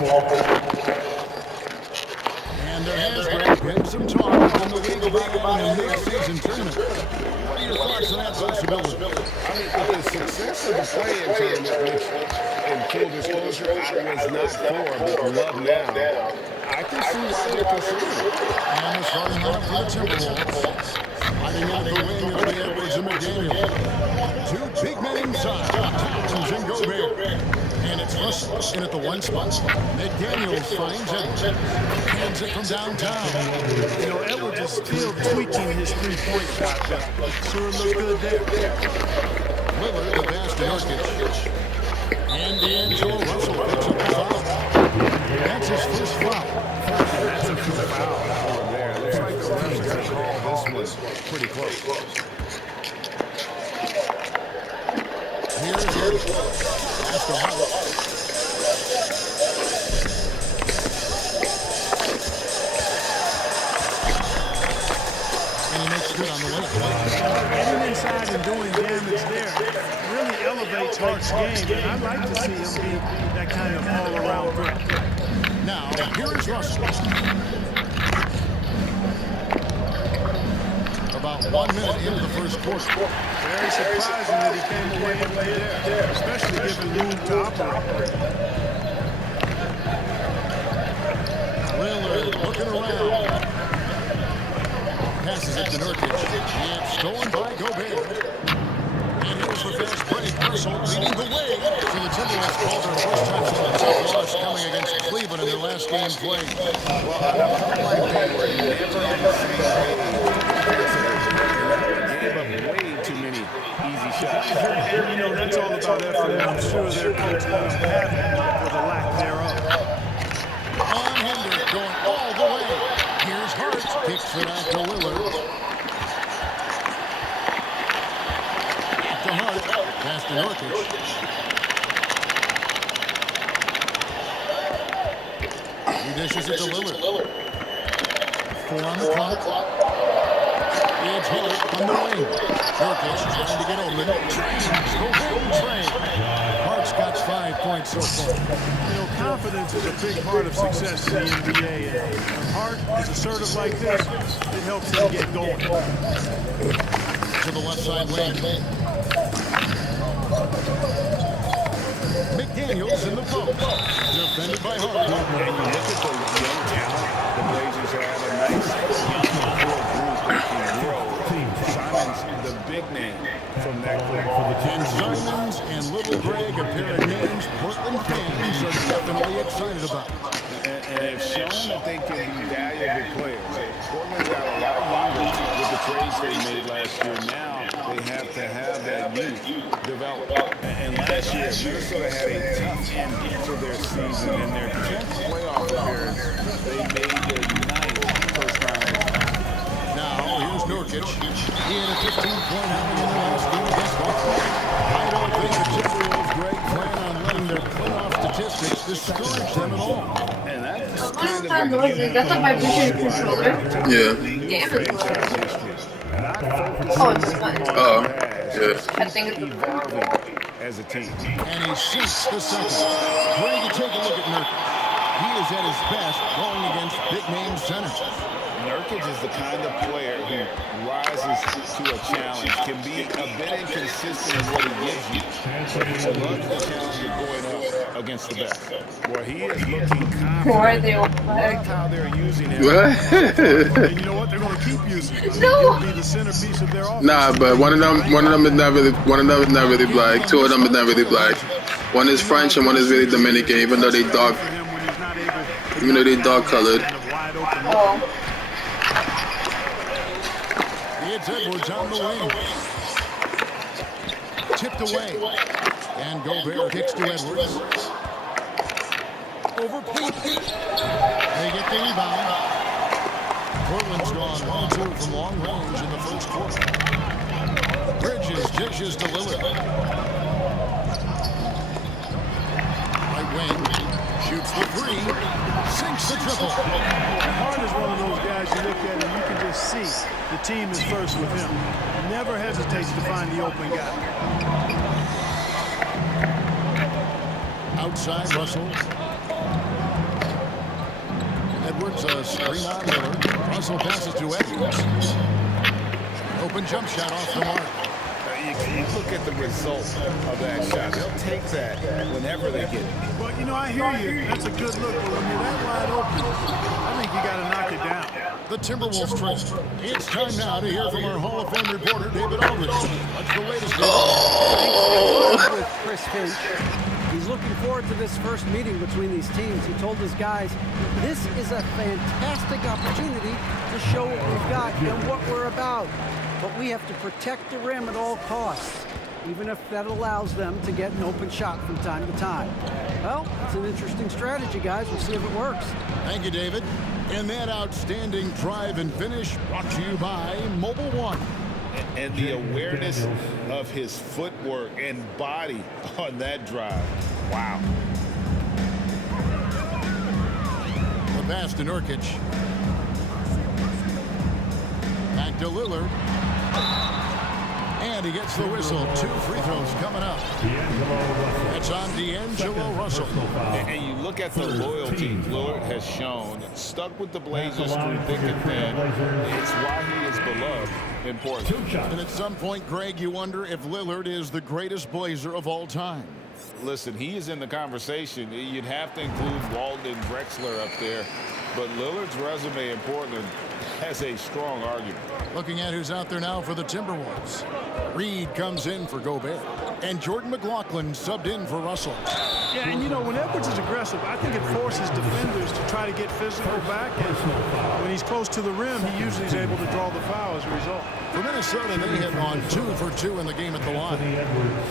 And there has been some talk in the league about having a mid-season tournament. What are your thoughts on that possibility? I mean, with the success of the play-in tournament, which, in full disclosure, I was not for, but love now, I can see why they're considering it. And the starting lineup for the Timberwolves. Sliding into the wing, it'll be Edwards and McDaniel. Two big men inside, Towns and Gobert. And it's Russell in at the one spot. McDaniels finds Edwards. Hands it from downtown. You know, Edwards is still tweaking his three-point shot, but sure looks good there. Lillard, the pass to Nurkic. And D'Angelo Russell picks up the foul. That's his first foul. That's a good foul there. Looks like the refs are going to call this one pretty close. Here's Edwards. Pass to Hart. And he makes good on the layup. Getting inside and doing damage there really elevates Hart's game, and I'd like to see him be that kind of all-around threat. Now, here is Russell. About 1 minute into the first quarter. Very surprising that he came away empty there, especially given room to operate. Lillard looking around. Passes it to Nurkic. And stolen by Gobert. And here's the fast break. Russell leading the way. So the Timberwolves called their first touch on a tough loss coming against Cleveland in their last game played. Well, I felt like they were never on the same page. Gave up way too many easy shots. And, you know, that's all about effort, and I'm sure their coach let them have it for the lack thereof. Unhindered, going all the way. Here's Hart. Kicks it out to Lillard. Back to Hart. Pass to Nurkic. He dishes it to Lillard. 4 on the clock. It's Hart from the wing. Nurkic trying to get open. Train. Hart's got 5 points so far. You know, confidence is a big part of success in the NBA, and when Hart is assertive like this, it helps him get going. To the left side lane. McDaniels in the post. Defended by Hart. And you look at the young talent the Blazers have, a nice young core group that can grow. Simon's the big name from that group. And Simons and Little Greg, a pair of names Portland fans are definitely excited about. And have shown that they can be valuable players. Portland got a lot younger with the trades they made last year. Now they have to have that youth develop. And last year, Minnesota had a tough end to their season. In their 10th playoff appearance, they made their 9th first-round exit. Now, here's Nurkic. He had a 15-point outing in the last game against Boston. I don't think the Timberwolves, Greg, plan on letting their playoff statistics discourage them at all. And that's What kind is of that noise? Is that the vibration controller? Yeah. Damn. Oh, it's a button. Yeah. I think it's a evolving as a team. And he sinks the second. Greg, you take a look at Nurkic. He is at his best going against big-name centers. Nurkic is the kind of player who rises to a challenge, can be a bit inconsistent in what he gives you, but he loves the challenge of going up against the best. Well, he is looking Why are confident. they all I like black? how they're using him. And you know what? They're going to keep using him. No. He'll be the centerpiece of their offense. Nah, but one of them is not really black. Two of them is not really black. One is French and one is really Dominican, even though they dark colored. Oh. It's Edwards on the wing. Tipped away. And Gobert kicks to Edwards. Over Pete. They get the rebound. Portland's gone 1-2 from long range in the first quarter. Bridges dishes to Lillard. Right wing. Shoots the three. Sinks the triple. Hart is one of those guys you look at and you can just see the team is first with him. Never hesitates to find the open guy. Outside Russell. Gives a screen on Lillard. Russell passes to Edwards. Open jump shot off the mark. You look at the result of that shot. They'll take that whenever they get it. Well, you know, I hear you. That's a good look, but when you're that wide open, I think you got to knock it down. The Timberwolves trail. It's time now to hear from our Hall of Fame reporter, David Aldridge. What's the latest? With Chris Finch. He's looking forward to this first meeting between these teams. He told his guys, this is a fantastic opportunity to show what we've got and what we're about. But we have to protect the rim at all costs, even if that allows them to get an open shot from time to time. Well, it's an interesting strategy, guys. We'll see if it works. Thank you, David. And that outstanding drive and finish brought to you by Mobile One. And the awareness of his footwork and body on that drive. Wow. The pass to Nurkic. Back to Lillard. And he gets the whistle. 2 free throws coming up. It's on D'Angelo Russell. And you look at the loyalty Lillard has shown, stuck with the Blazers through thick and thin. It's why he is beloved in Portland. And at some point, Greg, you wonder if Lillard is the greatest Blazer of all time. Listen, he is in the conversation. You'd have to include Walton and Drexler up there. But Lillard's resume in Portland has a strong argument. Looking at who's out there now for the Timberwolves. Reed comes in for Gobert. And Jordan McLaughlin subbed in for Russell. Yeah, and you know, when Edwards is aggressive, I think it forces defenders to try to get physical back. And when he's close to the rim, he usually is able to draw the foul as a result. For Minnesota, they hit on 2 for 2 in the game at the line.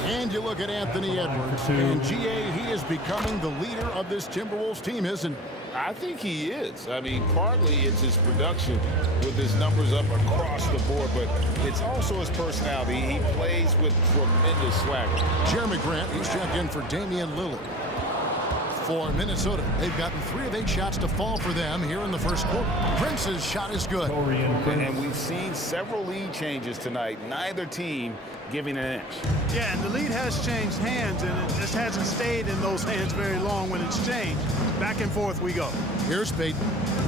And you look at Anthony Edwards. And GA, he is becoming the leader of this Timberwolves team, isn't he? I think he is. I mean, partly it's his production with his numbers up across the board, but it's also his personality. He plays with tremendous swagger. Jeremy Grant, he's checked in for Damian Lillard. For Minnesota, they've gotten 3 of 8 shots to fall for them here in the first quarter. Prince's shot is good. And we've seen several lead changes tonight. Neither team giving an inch. Yeah, and the lead has changed hands, and it just hasn't stayed in those hands very long when it's changed. Back and forth we go. Here's Payton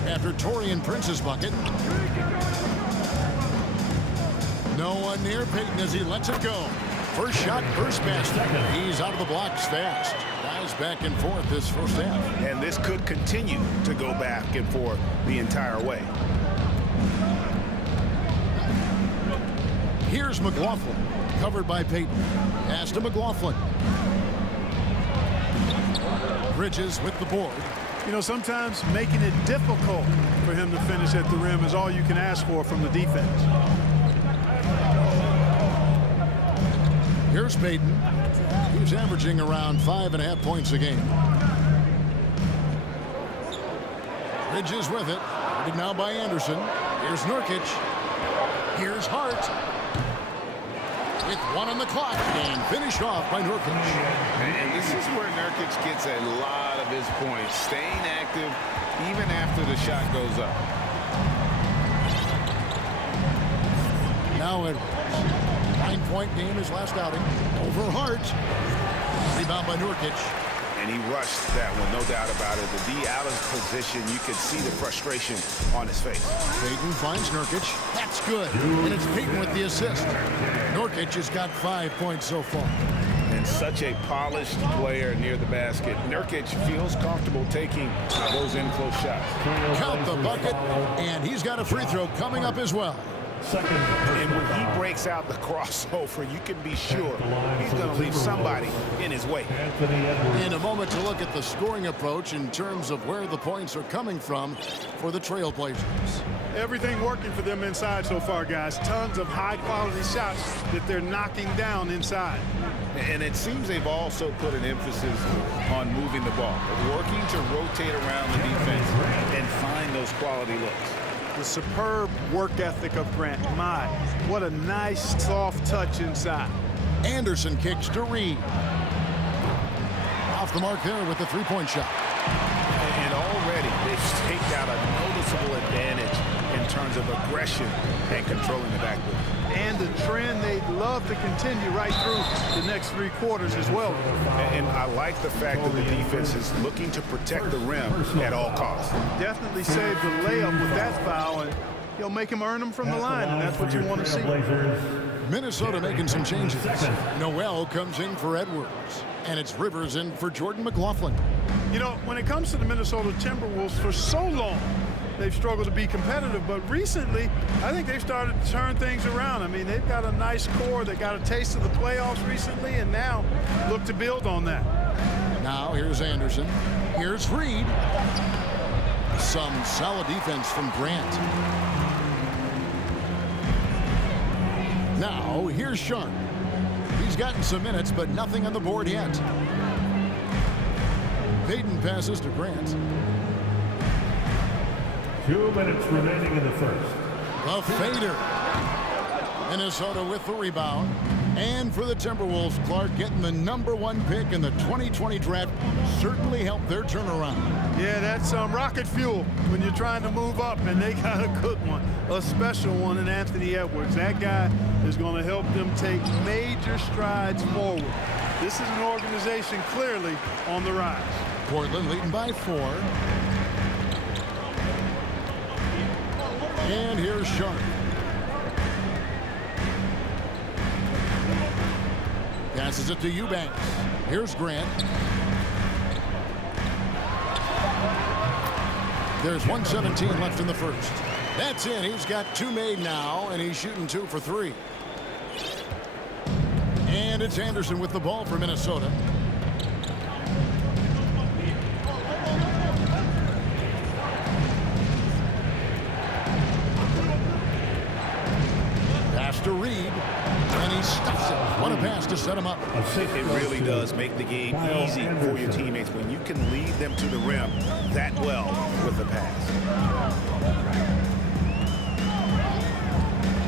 after Taurean Prince's bucket. No one near Payton as he lets it go. First shot, first basket. He's out of the blocks fast. Guys back and forth this first half. And this could continue to go back and forth the entire way. Here's McLaughlin, covered by Payton. Pass to McLaughlin. Bridges with the board. You know, sometimes making it difficult for him to finish at the rim is all you can ask for from the defense. Here's Payton. He's averaging around 5.5 points a game. Bridges with it. Guarded now by Anderson. Here's Nurkic. Here's Hart. With 1 on the clock and finished off by Nurkic. And this is where Nurkic gets a lot of his points, staying active even after the shot goes up. Now Edwards. 9-point game his last outing. Over Hart. Rebound by Nurkic. And he rushed that one, no doubt about it. To be out of position, you could see the frustration on his face. Payton finds Nurkic. That's good. And it's Payton with the assist. Nurkic has got 5 points so far. And such a polished player near the basket. Nurkic feels comfortable taking those in-close shots. Count the bucket, and he's got a free throw coming up as well. And when he breaks out the crossover, you can be sure he's going to leave somebody in his way. In a moment to look at the scoring approach in terms of where the points are coming from for the Trailblazers. Everything working for them inside so far, guys. Tons of high-quality shots that they're knocking down inside. And it seems they've also put an emphasis on moving the ball, working to rotate around the defense and find those quality looks. The superb work ethic of Grant. My, what a nice, soft touch inside. Anderson kicks to Reed. Off the mark there with the three-point shot. And already they've staked out a noticeable advantage in terms of aggression and controlling the backboard. And the trend they'd love to continue right through the next 3 quarters as well. And I like the fact that the defense is looking to protect the rim at all costs. Definitely saved the layup with that foul, and he'll make him earn them from the line, and that's what you want to see. Minnesota making some changes. Noel comes in for Edwards, and it's Rivers in for Jordan McLaughlin. You know, when it comes to the Minnesota Timberwolves, for so long, they've struggled to be competitive, but recently, I think they've started to turn things around. I mean, they've got a nice core. They got a taste of the playoffs recently, and now look to build on that. Now here's Anderson. Here's Reed. Some solid defense from Grant. Now here's Sharp. He's gotten some minutes, but nothing on the board yet. Payton passes to Grant. 2 minutes remaining in the first. The fader. Minnesota with the rebound. And for the Timberwolves, Clark getting the #1 pick in the 2020 draft certainly helped their turnaround. Yeah, that's rocket fuel when you're trying to move up, and they got a good one, a special one in Anthony Edwards. That guy is going to help them take major strides forward. This is an organization clearly on the rise. Portland leading by 4. And here's Sharp. Passes it to Eubanks. Here's Grant. There's 1:17 left in the first. That's it. He's got 2 made now, and he's shooting 2 for 3. And it's Anderson with the ball for Minnesota. To Reed, and he stuffs it. What a pass to set him up. It really does make the game easy for your teammates when you can lead them to the rim that well with the pass.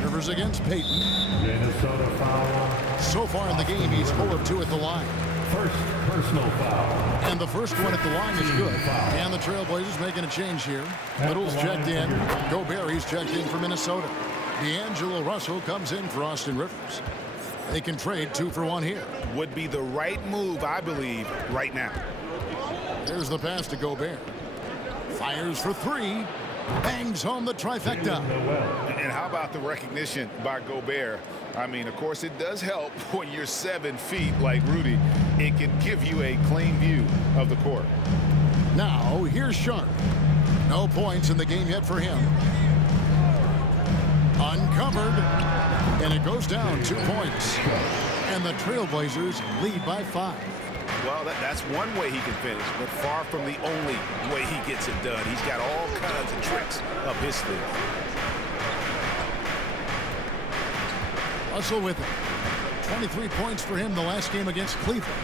Rivers against Payton. Minnesota foul. So far in the game, he's 0 of 2 at the line. First personal foul. And the first one at the line is good. And the Trailblazers making a change here. Little's checked in. Gobert, he's checked in for Minnesota. D'Angelo Russell comes in for Austin Rivers. They can trade 2 for 1 here. Would be the right move, I believe, right now. There's the pass to Gobert. Fires for 3. Bangs home the trifecta. And how about the recognition by Gobert? I mean, of course, it does help when you're 7 feet like Rudy. It can give you a clean view of the court. Now, here's Sharp. No points in the game yet for him. Uncovered, and it goes down 2 points. And the Trailblazers lead by 5. Well, that's one way he can finish, but far from the only way he gets it done. He's got all kinds of tricks up his sleeve. Russell with it. 23 points for him the last game against Cleveland.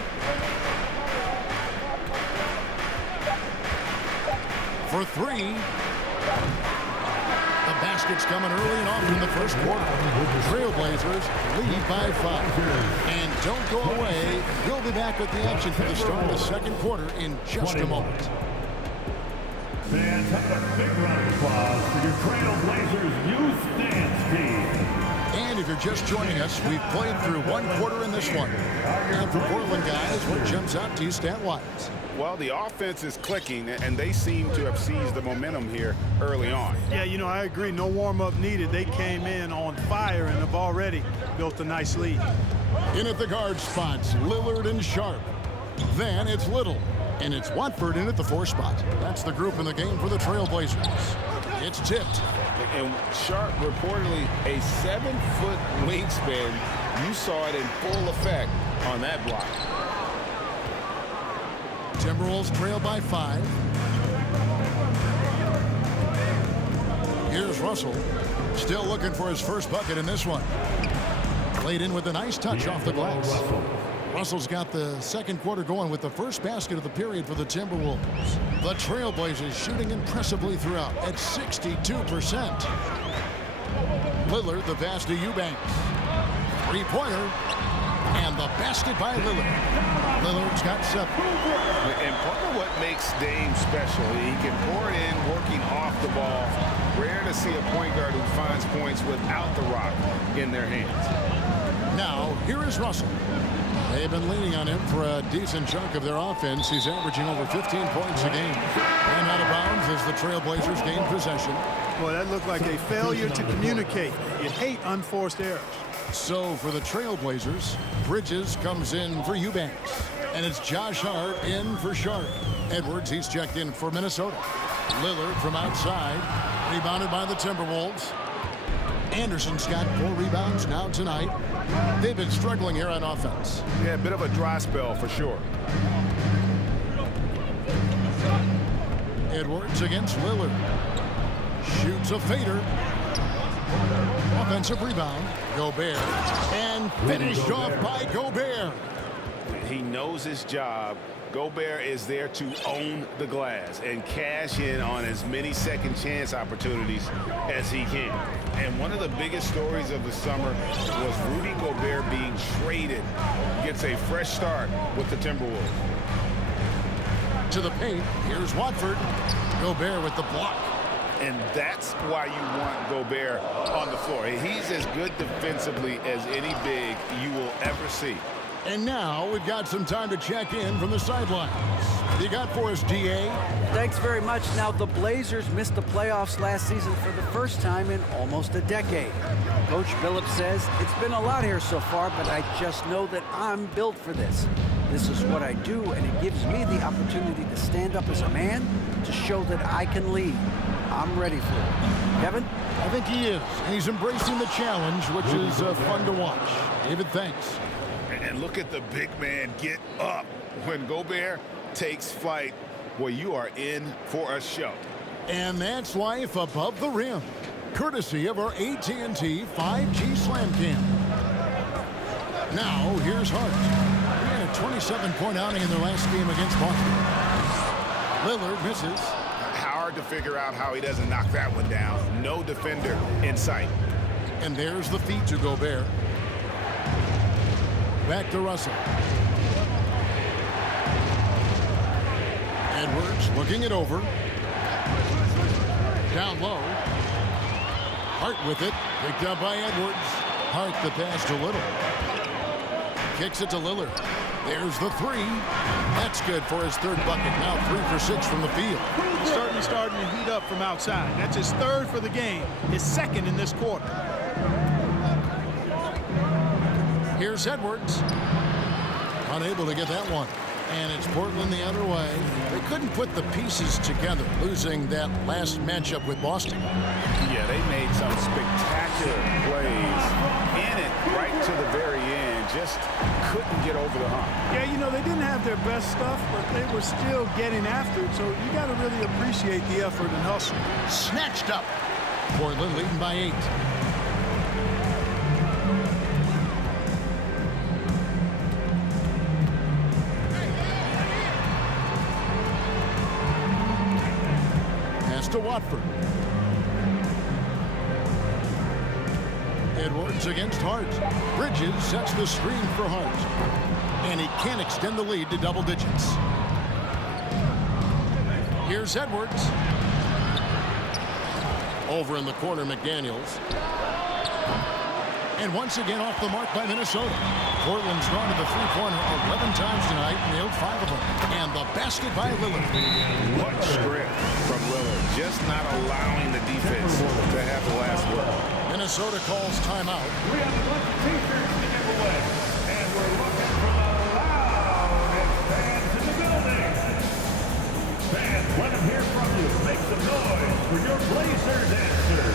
For 3. The basket's coming early and often in the first quarter. Trailblazers lead by 5. And don't go away. We'll be back with the action for the start of the second quarter in just a moment. Fans, have a big round of applause for your Trailblazers youth dance team. And if you're just joining us, we've played through 1 quarter in this one. And for Portland guys, what jumps out to you stat-wise? Well, the offense is clicking, and they seem to have seized the momentum here early on. Yeah, you know, I agree. No warm-up needed. They came in on fire and have already built a nice lead. In at the guard spots, Lillard and Sharp. Then it's Little, and it's Watford in at the 4 spot. That's the group in the game for the Trailblazers. It's tipped. And Sharp reportedly a 7-foot wingspan. You saw it in full effect on that block. Timberwolves trail by 5. Here's Russell. Still looking for his first bucket in this one. Played in with a nice touch off the glass. Russell's got the second quarter going with the first basket of the period for the Timberwolves. The Trailblazers shooting impressively throughout at 62%. Lillard, the pass to Eubanks. 3-pointer. And the basket by Lillard. Lillard's got 7. And part of what makes Dame special, he can pour it in working off the ball. Rare to see a point guard who finds points without the rock in their hands. Now, here is Russell. They've been leaning on him for a decent chunk of their offense. He's averaging over 15 points a game. And out of bounds as the Trailblazers gain possession. Boy, that looked like a failure to communicate. You hate unforced errors. So for the Trailblazers, Bridges comes in for Eubanks. And it's Josh Hart in for Sharp. Edwards, he's checked in for Minnesota. Lillard from outside, rebounded by the Timberwolves. Anderson's got 4 rebounds now tonight. They've been struggling here on offense. Yeah, a bit of a dry spell for sure. Edwards against Lillard. Shoots a fader. Offensive rebound. Gobert. And finished off by Gobert. He knows his job. Gobert is there to own the glass and cash in on as many second chance opportunities as he can. And one of the biggest stories of the summer was Rudy Gobert being traded. Gets a fresh start with the Timberwolves. To the paint. Here's Watford. Gobert with the block. And that's why you want Gobert on the floor. He's as good defensively as any big you will ever see. And now we've got some time to check in from the sidelines. What you got for us, DA? Thanks very much. Now, the Blazers missed the playoffs last season for the first time in almost a decade. Coach Billups says, it's been a lot here so far, but I just know that I'm built for this. This is what I do, and it gives me the opportunity to stand up as a man to show that I can lead. I'm ready for it. Kevin? I think he is. And he's embracing the challenge, which is fun to watch. David, thanks. And look at the big man get up. When Gobert takes flight, well, you are in for a show. And that's life above the rim, courtesy of our AT&T 5G Slam Cam. Now, here's Hart. He had a 27-point outing in their last game against Boston. Lillard misses. Hard to figure out how he doesn't knock that one down. No defender in sight. And there's the feed to Gobert. Back to Russell. Edwards looking it over. Down low. Hart with it. Picked up by Edwards. Hart the pass to Little. Kicks it to Lillard. There's the 3. That's good for his 3rd bucket. Now 3 for 6 from the field. Starting to heat up from outside. That's his 3rd for the game. His 2nd in this quarter. Here's Edwards. Unable to get that one. And it's Portland the other way. They couldn't put the pieces together, losing that last matchup with Boston. Yeah, they made some spectacular plays in it right to the very end. Just couldn't get over the hump. Yeah, you know, they didn't have their best stuff, but they were still getting after it. So you got to really appreciate the effort and hustle. Snatched up. Portland leading by 8. To Watford. Edwards against Hart. Bridges sets the screen for Hart. And he can't extend the lead to double digits. Here's Edwards. Over in the corner, McDaniels. And once again off the mark by Minnesota. Portland's gone to the three-pointer 11 times tonight, nailed 5 of them. And the basket by Lillard. What script from Lillard. Just not allowing the defense to have the last word. Minnesota calls timeout. We have a bunch of t-shirts to give away, and we're looking for the loudest fans in the building. Fans, let them hear from you. Make some noise for your Blazers answer.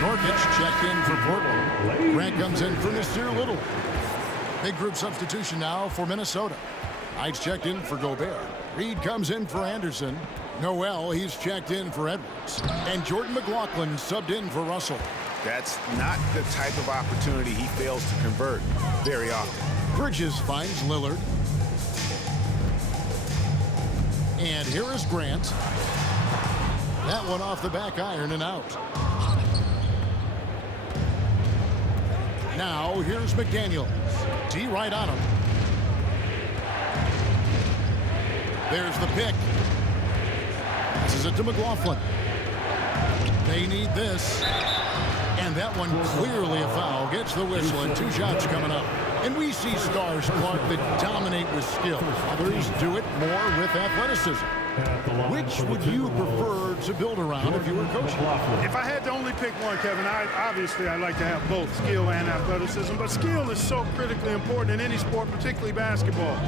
Norkic checked in for Portland. Grant comes in for Nasir Little. Big group substitution now for Minnesota. Heights checked in for Gobert. Reed comes in for Anderson. Noel, he's checked in for Edwards. And Jordan McLaughlin subbed in for Russell. That's not the type of opportunity he fails to convert very often. Bridges finds Lillard. And here is Grant. That one off the back iron and out. Now here's McDaniel. D right on him. There's the pick. This is it to McLaughlin. They need this. And that one clearly a foul. Gets the whistle and 2 shots coming up. And we see stars, Clark, that dominate with skill. Others do it more with athleticism. Which would you prefer to build around if you were coaching? If I had to only pick one, Kevin, obviously I'd like to have both skill and athleticism, but skill is so critically important in any sport, particularly basketball.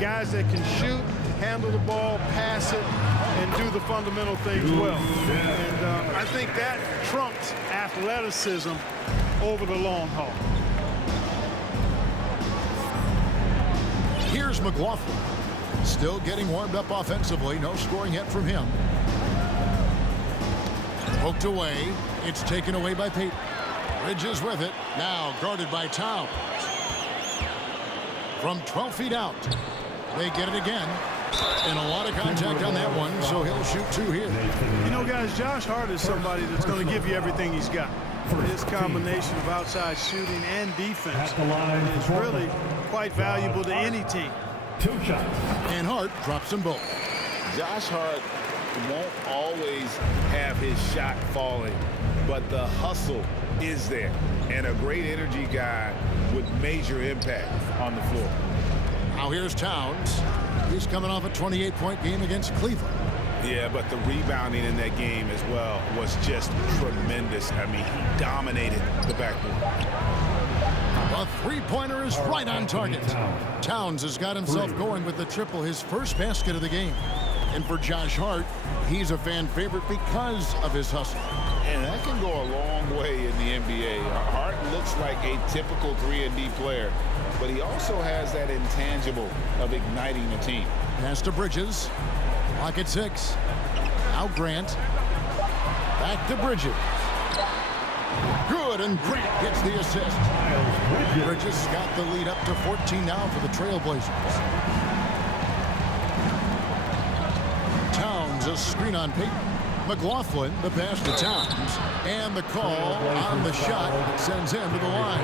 Guys that can shoot, handle the ball, pass it, and do the fundamental things well. And I think that trumps athleticism over the long haul. Here's McLaughlin. Still getting warmed up offensively. No scoring yet from him. Poked away. It's taken away by Payton. Bridges with it. Now guarded by Towns. From 12 feet out. They get it again. And a lot of contact on that one, so he'll shoot 2 here. You know, guys, Josh Hart is somebody that's going to give you everything he's got. His combination of outside shooting and defense is really quite valuable to any team. 2 shots. And Hart drops them both. Josh Hart won't always have his shot falling, but the hustle is there. And a great energy guy with major impact on the floor. Now here's Towns. He's coming off a 28-point game against Cleveland. Yeah, but the rebounding in that game as well was just tremendous. I mean, he dominated the backboard. A 3-pointer is right on target. Towns has got himself going with the triple, his first basket of the game. And for Josh Hart, he's a fan favorite because of his hustle. And that can go a long way in the NBA. Hart looks like a typical 3-and-D player, but he also has that intangible of igniting the team. Pass to Bridges. Clock at 6. Now Grant. Back to Bridges. Good, and Grant gets the assist. Bridges got the lead up to 14 now for the Trailblazers. Towns, a screen on Payton. McLaughlin, the pass to Towns. And the call on the shot sends him to the line.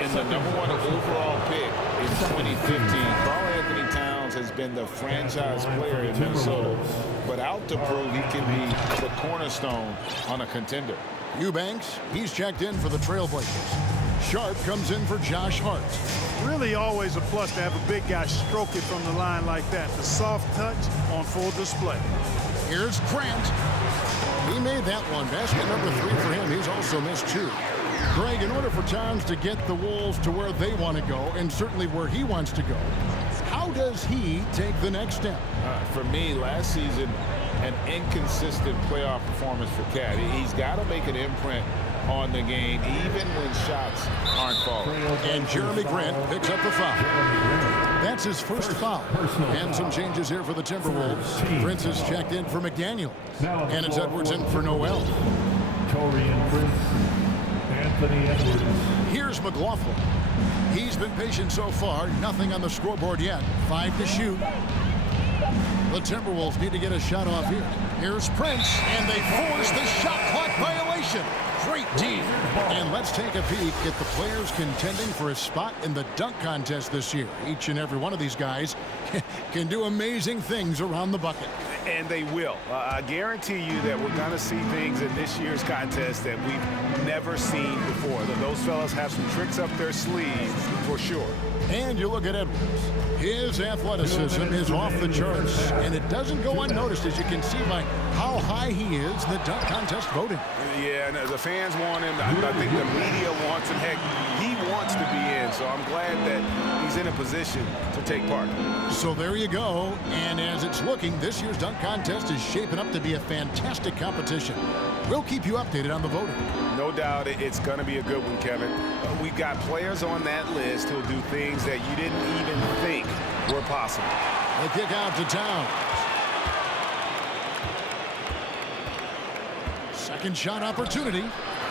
And the #1 overall pick in 2015, Karl-Anthony Towns has been the franchise player in Minnesota, but out to prove he can be the cornerstone on a contender. Eubanks, he's checked in for the Trailblazers. Sharp comes in for Josh Hart. Really always a plus to have a big guy stroke it from the line like that. The soft touch on full display. Here's Grant. He made that one. Basket number 3 for him. He's also missed 2. Greg, in order for Towns to get the Wolves to where they want to go, and certainly where he wants to go, how does he take the next step? For me, last season, an inconsistent playoff performance for Cat. He's got to make an imprint on the game, even when shots aren't falling. And Jeremy Grant picks up the foul. That's his first foul. And some changes here for the Timberwolves. Prince is checked in for McDaniel. And it's Edwards in for Noel. Taurean Prince, Anthony Edwards. Here's McLaughlin. He's been patient so far. Nothing on the scoreboard yet. 5 to shoot. The Timberwolves need to get a shot off here. Here's Prince, and they force the shot clock violation. Great team. And let's take a peek at the players contending for a spot in the dunk contest this year. Each and every one of these guys can do amazing things around the bucket. And they will. I guarantee you that we're going to see things in this year's contest that we've never seen before. Those fellas have some tricks up their sleeves for sure. And you look at Edwards. His athleticism is off the charts, and it doesn't go unnoticed, as you can see by how high he is in the dunk contest voting. Yeah, and the fans want him. I think the media wants him. Heck, he wants to be in, so I'm glad that he's in a position to take part. So there you go, and as it's looking, this year's dunk contest is shaping up to be a fantastic competition. We'll keep you updated on the voting. No doubt it's going to be a good one, Kevin. We've got players on that list who'll do things that you didn't even think were possible. The kick out to Towns. Second shot opportunity.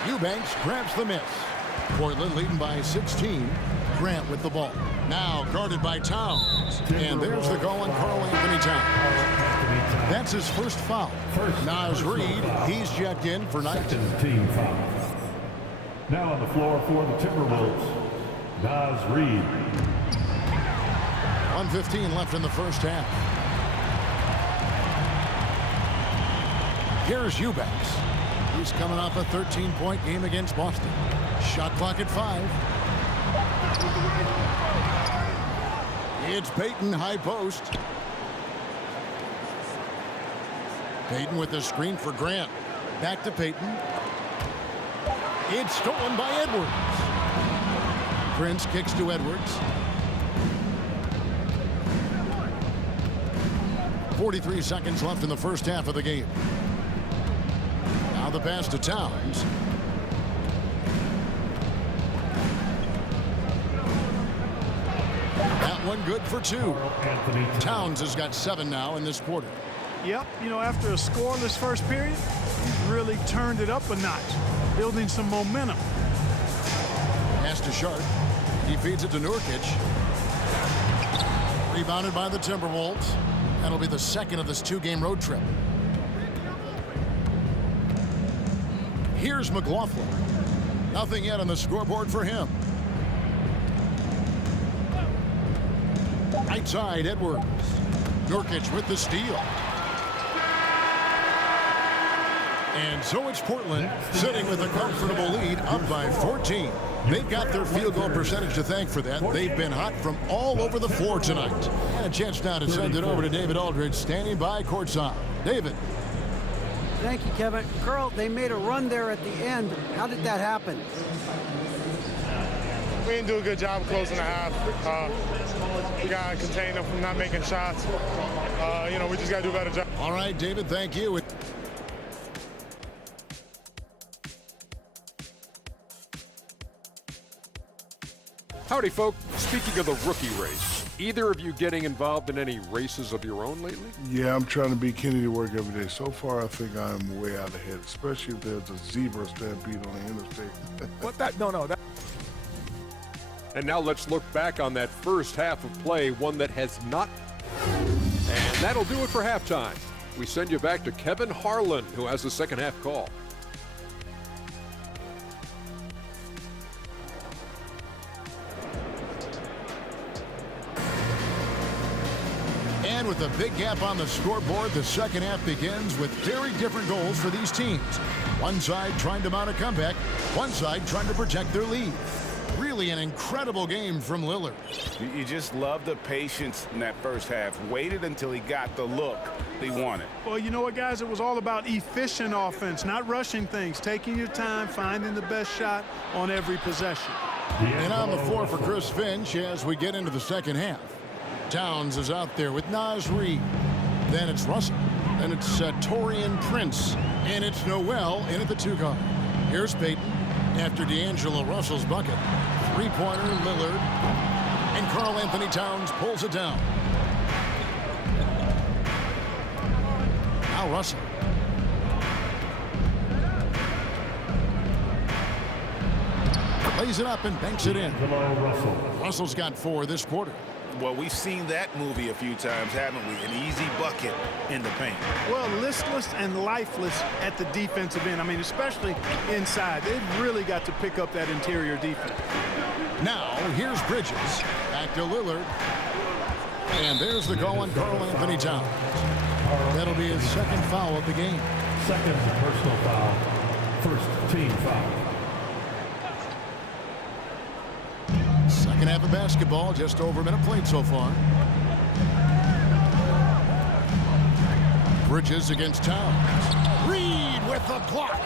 Eubanks grabs the miss. Portland leading by 16. Grant with the ball. Now guarded by Towns. And there's the goal on Karl Anthony Towns. That's his first foul. Naz Reid, he's checked in for 19. Team foul. Now on the floor for the Timberwolves, Naz Reid. 1:15 left in the first half. Here's Eubanks. He's coming off a 13-point game against Boston. Shot clock at 5. It's Payton, high post. Payton with the screen for Grant. Back to Payton. It's stolen by Edwards. Prince kicks to Edwards. 43 seconds left in the first half of the game. Now the pass to Towns. That one good for 2. Towns has got 7 now in this quarter. Yep, you know, after a scoreless first period, he's really turned it up a notch, building some momentum. Pass to Sharp. He feeds it to Nurkic. Rebounded by the Timberwolves. That'll be the second of this 2-game road trip. Here's McLaughlin. Nothing yet on the scoreboard for him. Right side, Edwards. Nurkic with the steal. And so it's Portland sitting with a comfortable lead, up by 14. They've got their field goal percentage to thank for that. They've been hot from all over the floor tonight. And a chance now to send it over to David Aldridge, standing by courtside. David. Thank you, Kevin. Carl, they made a run there at the end. How did that happen? We didn't do a good job of closing the half. We got to contain them from not making shots. You know, we just got to do a better job. All right, David, thank you. Howdy, folks. Speaking of the rookie race, either of you getting involved in any races of your own lately? Yeah, I'm trying to beat Kenny to work every day. So far, I think I'm way out ahead, especially if there's a zebra stampede on the interstate. What that? No. That. And now let's look back on that first half of play, one that has not. And that'll do it for halftime. We send you back to Kevin Harlan, who has the second half call. And with a big gap on the scoreboard, the second half begins with very different goals for these teams. One side trying to mount a comeback, one side trying to protect their lead. Really an incredible game from Lillard. You just love the patience in that first half. Waited until he got the look he wanted. Well, you know what, guys? It was all about efficient offense, not rushing things, taking your time, finding the best shot on every possession. And on the floor for Chris Finch as we get into the second half. Towns is out there with Naz Reid. Then it's Russell. Then it's Taurean Prince. And it's Noel in at the 2 guard. Here's Payton after D'Angelo Russell's bucket. Three-pointer, Lillard. And Karl Anthony Towns pulls it down. Now Russell. Lays it up and banks it in. Russell's got 4 this quarter. Well, we've seen that movie a few times, haven't we? An easy bucket in the paint. Well, listless and lifeless at the defensive end. I mean, especially inside. They've really got to pick up that interior defense. Now, here's Bridges. Back to Lillard. And there's the call on Karl Anthony Towns. That'll be his second foul of the game. Second personal foul. First team foul. Second half of basketball, just over a minute played so far. Bridges against Towns. Reid with the block.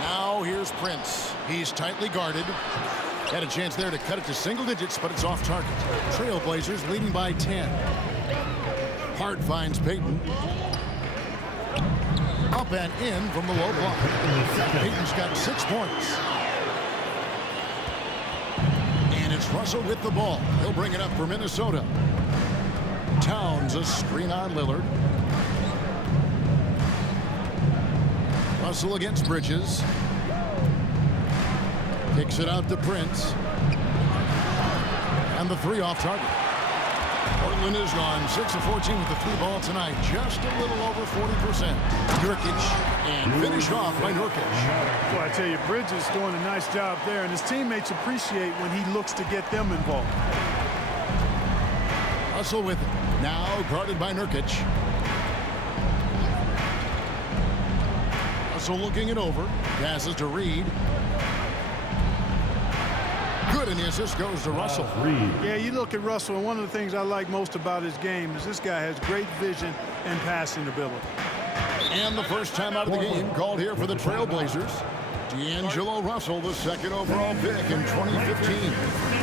Now here's Prince. He's tightly guarded. Had a chance there to cut it to single digits, but it's off target. Trailblazers leading by 10. Hart finds Payton. Up and in from the low block. Payton's got 6 points. And it's Russell with the ball. He'll bring it up for Minnesota. Towns a screen on Lillard. Russell against Bridges. Kicks it out to Prince. And the 3 off target. Portland is gone 6 of 14 with the 3 ball tonight. Just a little over 40%. Nurkic, and finished off by Nurkic. Well, I tell you, Bridges doing a nice job there, and his teammates appreciate when he looks to get them involved. Russell with it. Now guarded by Nurkic. Russell looking it over. Passes to Reed. Good, and the assist goes to Russell. Yeah, you look at Russell, and one of the things I like most about his game is this guy has great vision and passing ability. And the first time out of the game called here for the Trailblazers. D'Angelo Russell, the 2nd overall pick in 2015.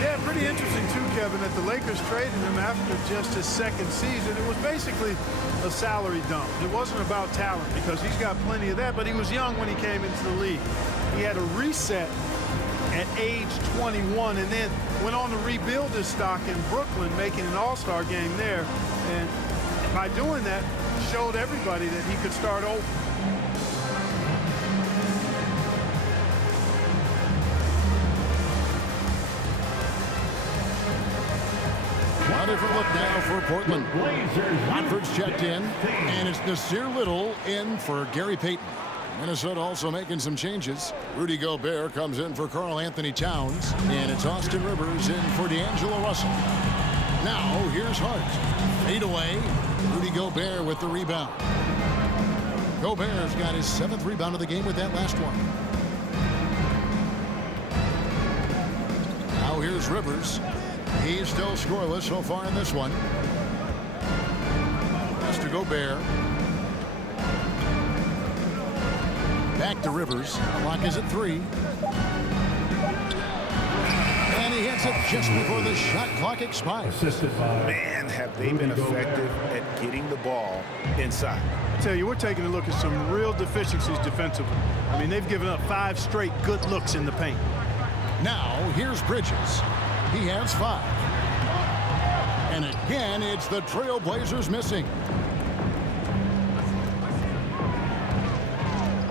Yeah, pretty interesting too, Kevin, that the Lakers traded him after just his 2nd season. It was basically a salary dump. It wasn't about talent because he's got plenty of that, but he was young when he came into the league. He had a reset at age 21 and then went on to rebuild his stock in Brooklyn, making an all-star game there. And by doing that, showed everybody that he could start over. A different look now for Portland. Watford's checked in, and it's Nasir Little in for Gary Payton. Minnesota also making some changes. Rudy Gobert comes in for Karl Anthony Towns, and it's Austin Rivers in for D'Angelo Russell. Now, here's Hart. Fade away. Rudy Gobert with the rebound. Gobert's got his 7th rebound of the game with that last one. Now here's Rivers. He's still scoreless so far in this one. Pass to Gobert. Back to Rivers. Clock is at 3. And he hits it just before the shot clock expires. Man, have they been effective at getting the ball inside. I tell you, we're taking a look at some real deficiencies defensively. I mean, they've given up 5 straight good looks in the paint. Now, here's Bridges. He has 5. And again, it's the Trailblazers missing.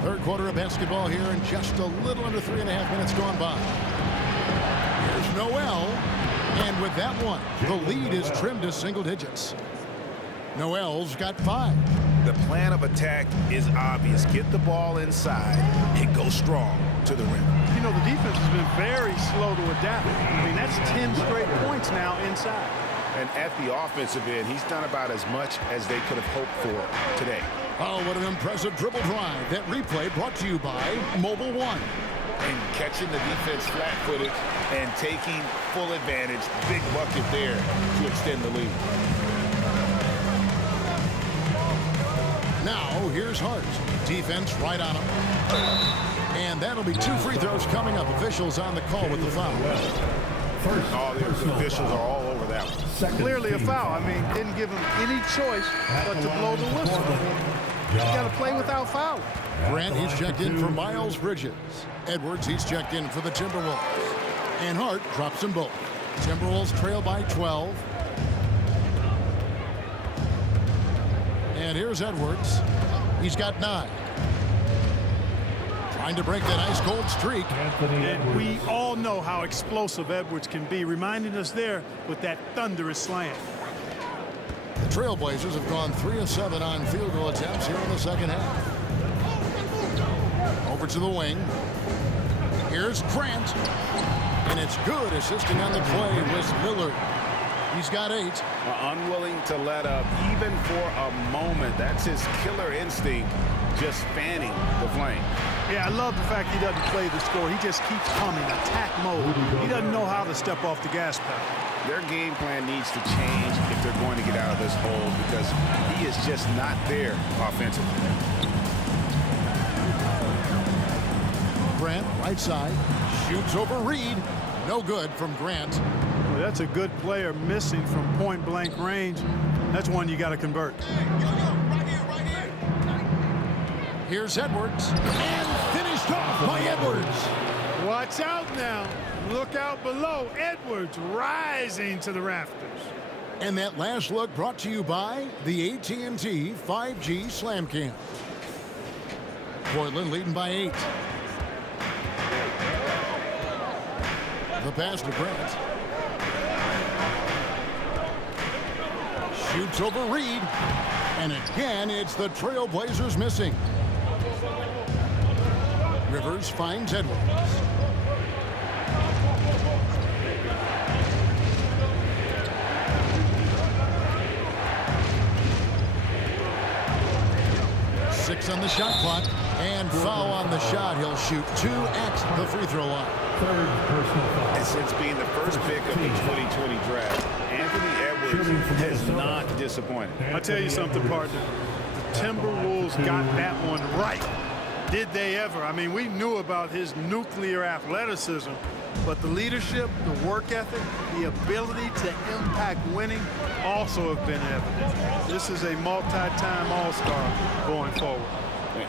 3rd quarter of basketball here, and just a little under 3.5 minutes gone by. Here's Noel, and with that one, the lead is trimmed to single digits. Noel's got 5. The plan of attack is obvious. Get the ball inside and go strong to the rim. You know, the defense has been very slow to adapt. I mean, that's 10 straight points now inside. And at the offensive end, he's done about as much as they could have hoped for today. Oh, what an impressive dribble drive. That replay brought to you by Mobile One. And catching the defense flat-footed and taking full advantage. Big bucket there to extend the lead. Now, here's Hart. Defense right on him. And that'll be 2 free throws coming up. Officials on the call with the foul. All the officials are all over that one. Clearly a foul. I mean, didn't give him any choice but to blow the whistle. You got to play without fouling. Grant, he's checked in for Miles Bridges. Edwards, he's checked in for the Timberwolves. And Hart drops them both. Timberwolves trail by 12. And here's Edwards. He's got 9. Trying to break that ice-cold streak. And we all know how explosive Edwards can be, reminding us there with that thunderous slam. The Trailblazers have gone 3 of 7 on field goal attempts here in the 2nd half. Over to the wing. Here's Grant. And it's good. Assisting on the play was Lillard. He's got 8. Unwilling to let up even for a moment. That's his killer instinct, just fanning the flame. Yeah, I love the fact he doesn't play the score. He just keeps coming, attack mode. He doesn't know how to step off the gas pedal. Their game plan needs to change if they're going to get out of this hole because he is just not there offensively. Grant, right side, shoots over Reed. No good from Grant. Well, that's a good player missing from point-blank range. That's one you got to convert. Here's Edwards, and finished off by Edwards. Watch out now. Look out below. Edwards rising to the rafters. And that last look brought to you by the AT&T 5G Slam Cam. Portland leading by 8. The pass to Grant. Shoots over Reed. And again, it's the Trailblazers missing. Rivers finds Edwards. Six on the shot clock. And foul on the shot. He'll shoot 2 at the free throw line. And since being the first pick of the 2020 draft, Anthony Edwards has not disappointed. I'll tell you something, partner. The Timberwolves got that one right. Did they ever? I mean, we knew about his nuclear athleticism, but the leadership, the work ethic, the ability to impact winning also have been evident. This is a multi-time All-Star going forward.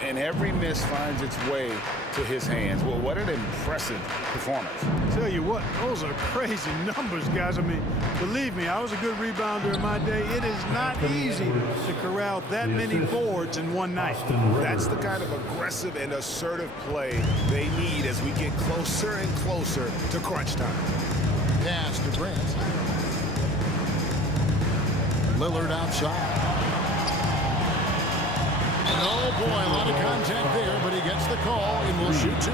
And every miss finds its way to his hands. Well, what an impressive performance. Tell you what, those are crazy numbers, guys. I mean, believe me, I was a good rebounder in my day. It is not easy to corral that many boards in one night. That's the kind of aggressive and assertive play they need as we get closer and closer to crunch time. Pass to Grant. Lillard outside. Oh boy, a lot of contact there, but he gets the call and will shoot 2.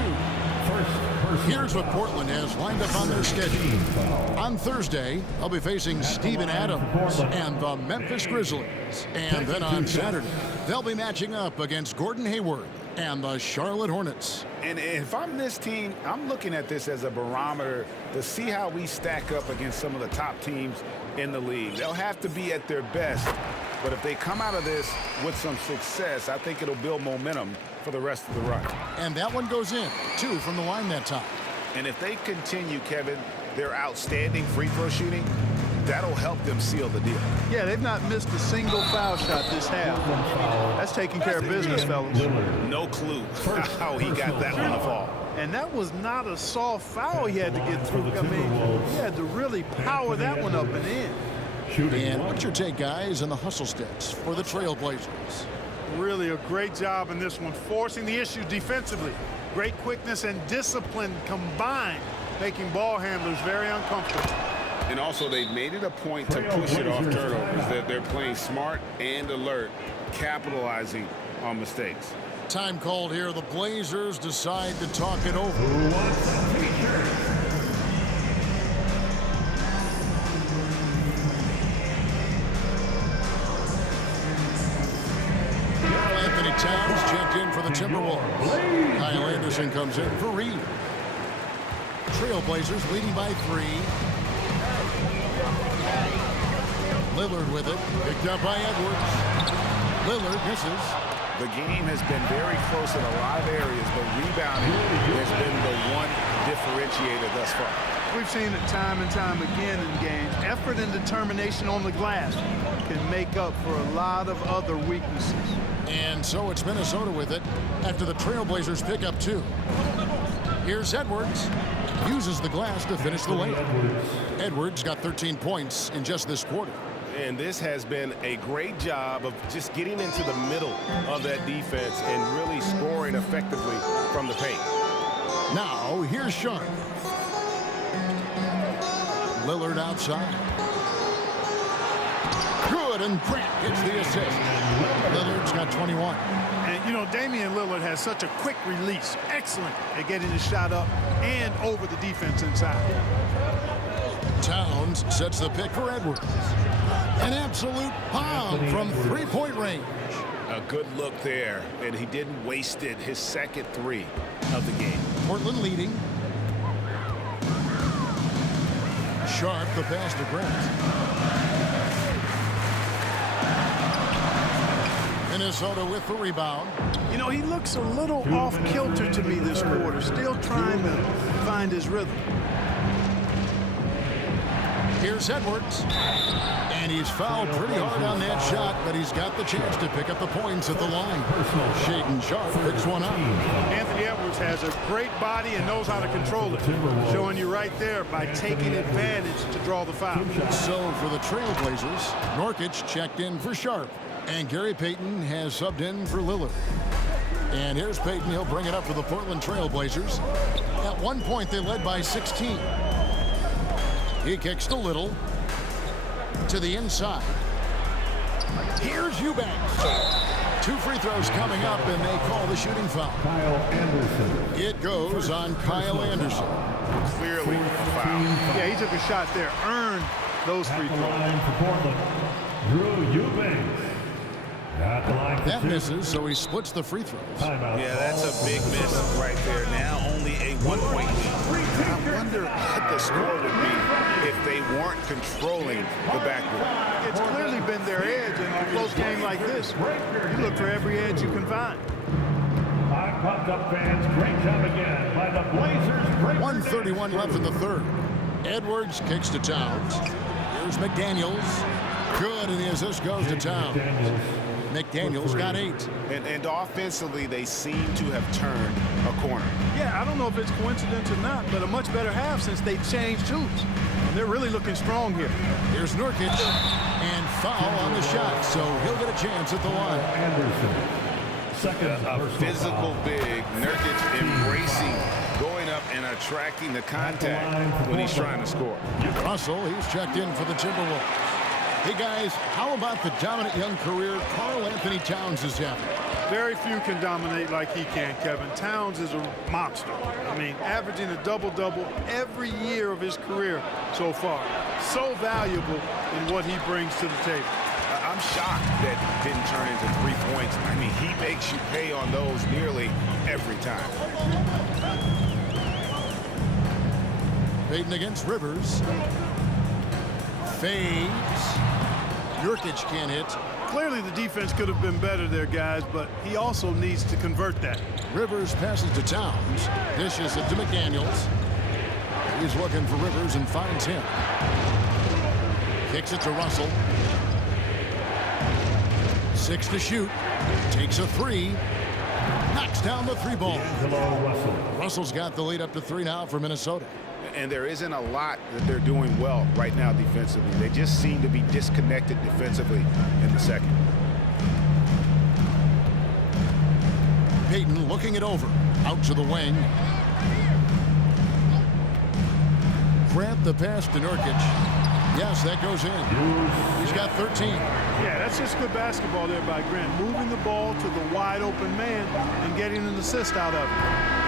Here's what Portland has lined up on their schedule. On Thursday, they'll be facing Steven Adams and the Memphis Grizzlies. And then on Saturday, they'll be matching up against Gordon Hayward and the Charlotte Hornets. And if I'm this team, I'm looking at this as a barometer to see how we stack up against some of the top teams in the league. They'll have to be at their best. But if they come out of this with some success, I think it'll build momentum for the rest of the run. And that one goes in. 2 from the line that time. And if they continue, Kevin, their outstanding free throw shooting, that'll help them seal the deal. Yeah, they've not missed a single foul shot this half. That's taking care of business, fellas. No clue how he got that one to fall. And that was not a soft foul he had to get through. I mean, he had to really power that one up and in. And what's your take, guys, on the hustle steps for the Trailblazers? Really a great job in this one, forcing the issue defensively. Great quickness and discipline combined, making ball handlers very uncomfortable. And also, they've made it a point to push it off turnovers. That they're playing smart and alert, capitalizing on mistakes. Time called here. The Blazers decide to talk it over. Towns checked in for the Timberwolves. Kyle Anderson comes in for Reed. Trailblazers leading by 3. Lillard with it. Picked up by Edwards. Lillard misses. The game has been very close in a lot of areas, but rebounding has been the one differentiator thus far. We've seen it time and time again in games. Effort and determination on the glass can make up for a lot of other weaknesses. And so it's Minnesota with it after the Trailblazers pick up 2. Here's Edwards. Uses the glass to finish the layup. Edwards got 13 points in just this quarter. And this has been a great job of just getting into the middle of that defense and really scoring effectively from the paint. Now, here's Sharp. Lillard outside. Good, and Grant gets the assist. Lillard's got 21. And, you know, Damian Lillard has such a quick release. Excellent at getting his shot up and over the defense inside. Towns sets the pick for Edwards. An absolute bomb from three-point range. A good look there, and he didn't waste it. His second 3 of the game. Portland leading. Sharp, the pass to Grant. Minnesota with the rebound. You know, he looks a little off-kilter to me this quarter, still trying to find his rhythm. Here's Edwards. And he's fouled pretty hard on that shot, but he's got the chance to pick up the points at the line. Shaedon Sharpe picks one up. Anthony Edwards has a great body and knows how to control it. Showing you right there by taking advantage to draw the foul. So for the Trailblazers, Nurkic checked in for Sharpe. And Gary Payton has subbed in for Lillard. And here's Payton. He'll bring it up for the Portland Trailblazers. At one point, they led by 16. He kicks to Little. To the inside. Here's Eubanks. 2 free throws coming up, and they call the shooting foul. Kyle Anderson. It goes on Kyle Anderson. Clearly a foul. Yeah, he took a shot there, earned those free At the throws. line for Portland, Drew Eubanks. At the line for That 2. misses, so he splits the free throws. Timeout. Yeah, that's a big miss right there. Now only a 1-point lead. I wonder what the score would be if they weren't controlling the backboard. It's clearly been their edge in a close game like this. You look for every edge you can find. Five pumped up fans, great job again by the Blazers. 1:31 left in the third. Edwards kicks to Towns. Here's McDaniels. Good, and the assist goes to Towns. McDaniels got 8. And offensively, they seem to have turned a corner. Yeah, I don't know if it's coincidence or not, but a much better half since they changed hoops. And they're really looking strong here. Here's Nurkic, and foul on the shot, so he'll get a chance at the line. Anderson. Second A physical big, Nurkic embracing, going up and attracting the contact when he's trying to score. Russell, he's checked in for the Timberwolves. Hey guys, how about the dominant young career Karl Anthony Towns is having? Very few can dominate like he can, Kevin. Towns is a monster. I mean, averaging a double-double every year of his career so far. So valuable in what he brings to the table. I'm shocked that it didn't turn into 3 points. I mean, he makes you pay on those nearly every time. Payton against Rivers. Fades. Nurkic can't hit. Clearly the defense could have been better there, guys, but he also needs to convert that. Rivers passes to Towns. Dishes it to McDaniels. He's looking for Rivers and finds him. Kicks it to Russell. 6 to shoot. Takes a 3. Knocks down the 3 ball. Russell's got the lead up to 3 now for Minnesota. And there isn't a lot that they're doing well right now defensively. They just seem to be disconnected defensively in the second. Payton looking it over. Out to the wing. Grant the pass to Nurkic. Yes, that goes in. He's got 13. Yeah, that's just good basketball there by Grant. Moving the ball to the wide open man and getting an assist out of it.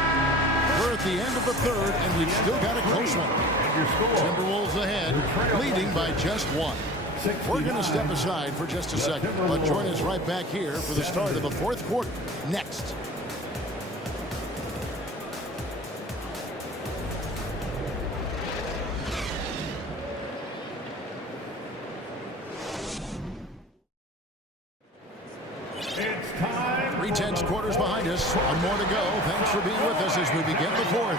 We're at the end of the third, and we've still got a close one. Timberwolves ahead, leading by just 1. We're going to step aside for just a second, but join us right back here for the start of the 4th quarter. Next. It's time. 3 tenths quarters behind us. 1 more to go. Thanks for being with us as we begin the 4th.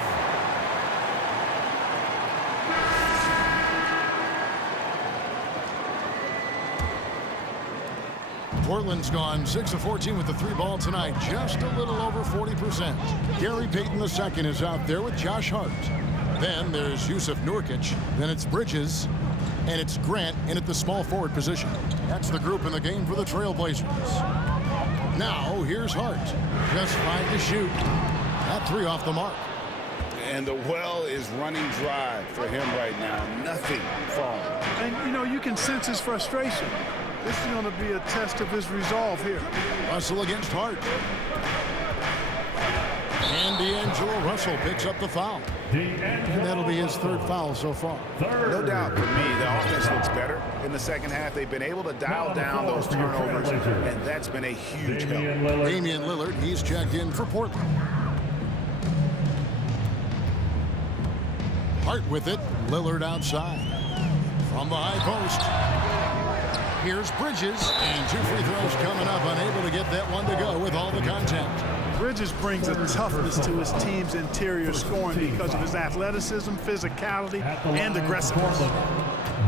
Portland's gone 6 of 14 with the 3 ball tonight, just a little over 40%. Gary Payton II is out there with Josh Hart. Then there's Jusuf Nurkic. Then it's Bridges. And it's Grant in at the small forward position. That's the group in the game for the Trailblazers. Now, here's Hart. Just 5 to shoot. That 3 off the mark. And the well is running dry for him right now. Nothing falling. And, you know, you can sense his frustration. This is going to be a test of his resolve here. Russell against Hart. And D'Angelo Russell picks up the foul. And that'll be his 3rd foul so far. No doubt for me, the offense looks better in the second half. They've been able to dial down those turnovers, and that's been a huge help. Damian Lillard, he's checked in for Portland. Hart with it. Lillard outside. From the high post. Here's Bridges, and 2 free throws coming up, unable to get that one to go with all the contact. Bridges brings a toughness to his team's interior scoring because of his athleticism, physicality, and aggressiveness.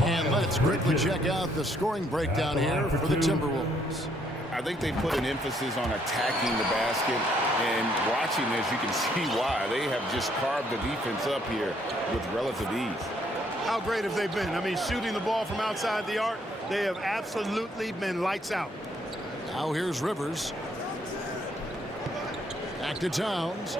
And let's quickly check out the scoring breakdown here for the Timberwolves. I think they put an emphasis on attacking the basket, and watching this, you can see why. They have just carved the defense up here with relative ease. How great have they been? I mean, shooting the ball from outside the arc, they have absolutely been lights out. Now here's Rivers. Back to Towns.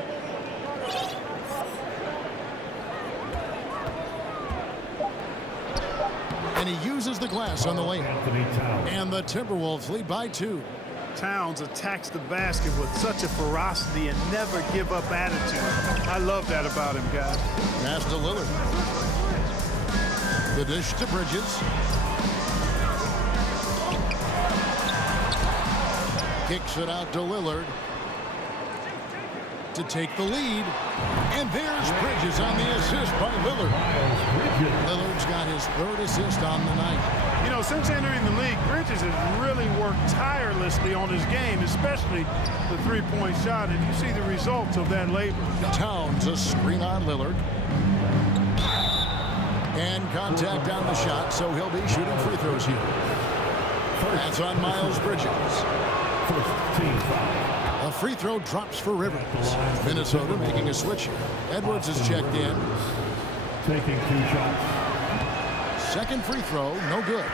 And he uses the glass on the layup. Anthony Towns. And the Timberwolves lead by 2. Towns attacks the basket with such a ferocity and never give up attitude. I love that about him, guys. Pass to Lillard. The dish to Bridges. Kicks it out to Lillard to take the lead. And there's Bridges on the assist by Lillard. Lillard's got his 3rd assist on the night. You know, since entering the league, Bridges has really worked tirelessly on his game, especially the three-point shot, and you see the results of that labor. Towns a screen on Lillard. And contact on the shot, so he'll be shooting free throws here. That's on Miles Bridges. First team foul. A free throw drops for Rivers. Minnesota making a switch here. Edwards is checked in. Taking 2 shots. Second free throw, no good.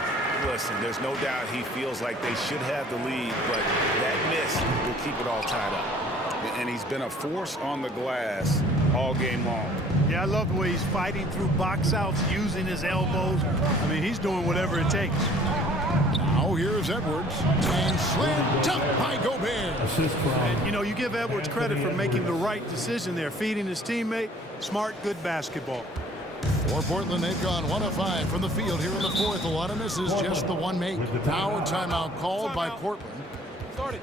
Listen, there's no doubt he feels like they should have the lead, but that miss will keep it all tied up. And he's been a force on the glass all game long. Yeah, I love the way he's fighting through box outs, using his elbows. I mean, he's doing whatever it takes. Now here's Edwards. And slam dunk by Gobert. Assist from. And, you know, you give Edwards credit for making the right decision there, feeding his teammate. Smart, good basketball. For Portland, they've gone 1 of 5 from the field here in the 4th. A lot of misses, just the one made. Now a timeout called by Portland. Started.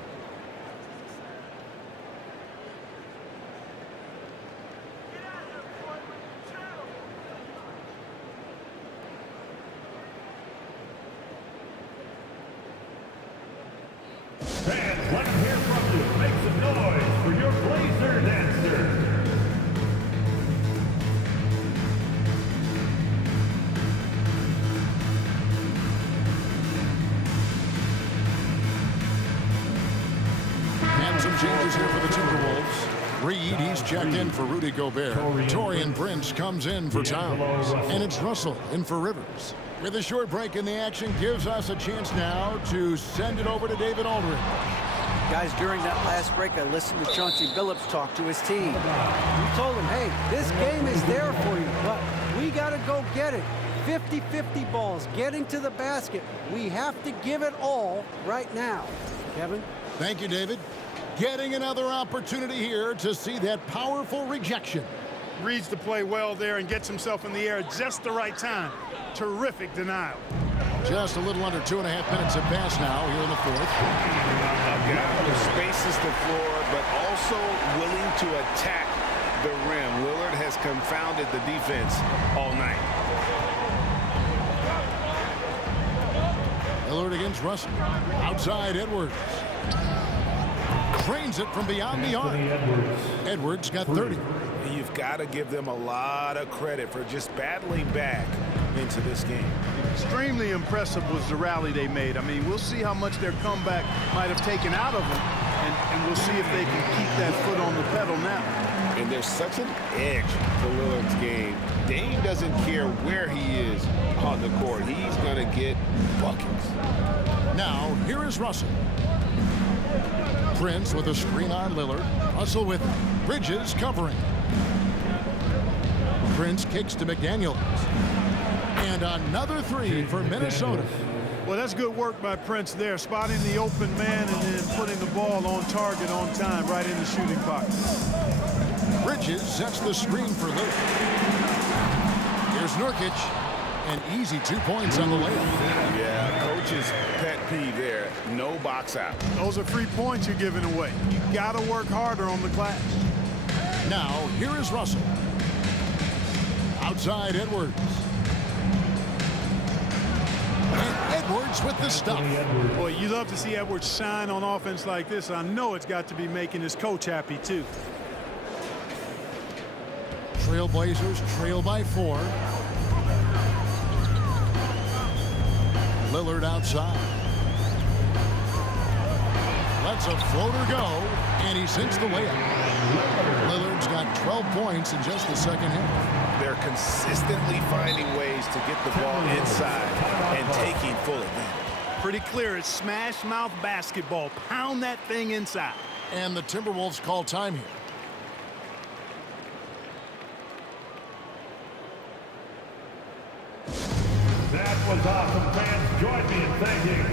Fans, let me hear from you. Make some noise for your Blazer dancer. And some changes here for the Timberwolves. Reed, he's checked in for Rudy Gobert. Taurean Prince comes in for Towns. And it's Russell in for Rivers. With a short break in the action, gives us a chance now to send it over to David Aldridge. Guys, during that last break, I listened to Chauncey Billups talk to his team. He told them, hey, this game is there for you, but we got to go get it. 50-50 balls, getting to the basket. We have to give it all right now. Kevin? Thank you, David. Getting another opportunity here to see that powerful rejection. Reads the play well there and gets himself in the air at just the right time. Terrific denial. Just a little under 2.5 minutes have passed now here in the 4th. A guy who spaces the floor, but also willing to attack the rim. Lillard has confounded the defense all night. Lillard against Russell. Outside Edwards. Trains it from beyond the arc. Edwards got 30. You've got to give them a lot of credit for just battling back into this game. Extremely impressive was the rally they made. I mean, we'll see how much their comeback might have taken out of them, and we'll see if they can keep that foot on the pedal now. And there's such an edge to Lillard's game. Dame doesn't care where he is on the court. He's going to get buckets. Now, here is Russell. Prince with a screen on Lillard. Russell with Bridges covering. Prince kicks to McDaniels. And another 3 for Minnesota. Well, that's good work by Prince there, spotting the open man and then putting the ball on target on time right in the shooting box. Bridges sets the screen for Lillard. Here's Nurkic. An easy 2 points on the layup. Yeah, coach's pet peeve there. No box out. Those are free points you're giving away. You got to work harder on the glass. Now, here is Russell. Outside Edwards. And Edwards with the stuff. Boy, you love to see Edwards shine on offense like this. I know it's got to be making his coach happy, too. Trailblazers trail by 4. Lillard outside. Lets a floater go, and he sinks the layup. Lillard's got 12 points in just the second half. They're consistently finding ways to get the ball inside and taking full advantage. Pretty clear, it's smash mouth basketball. Pound that thing inside. And the Timberwolves call time here. That was awesome. Fans, join me in thanking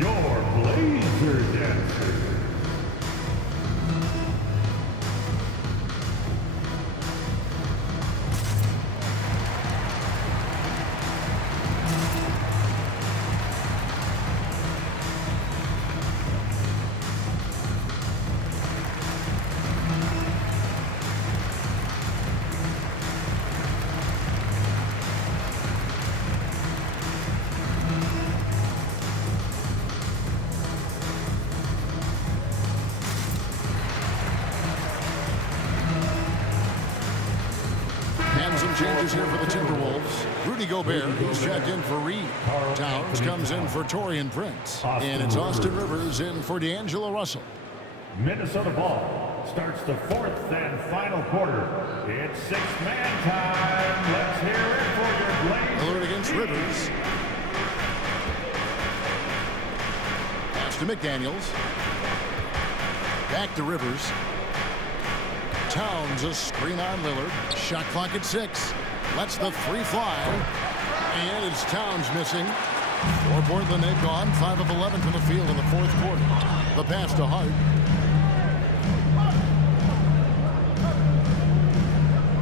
your Blazer dancers. And some changes here for the Timberwolves. Rudy Gobert, who's checked in for Reed. Towns comes in for Torian Prince. And it's Austin Rivers in for D'Angelo Russell. Minnesota ball starts the fourth and final quarter. It's six-man time. Let's hear it for your Blazers. Lillard against Rivers. Pass to McDaniels. Back to Rivers. Towns a screen on Lillard. Shot clock at 6. Lets the three fly. And it's Towns missing. For Portland, they've gone 5 of 11 from the field in the fourth quarter. The pass to Hart.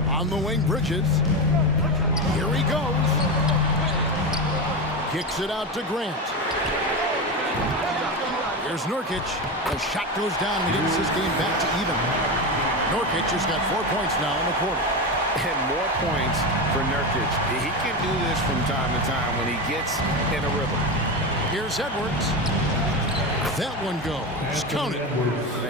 On the wing, Bridges. Here he goes. Kicks it out to Grant. Here's Nurkic. The shot goes down and gets his game back to even. Nurkic has got 4 points now in the quarter. And more points for Nurkic. He can do this from time to time when he gets in a rhythm. Here's Edwards. That one goes. Count it.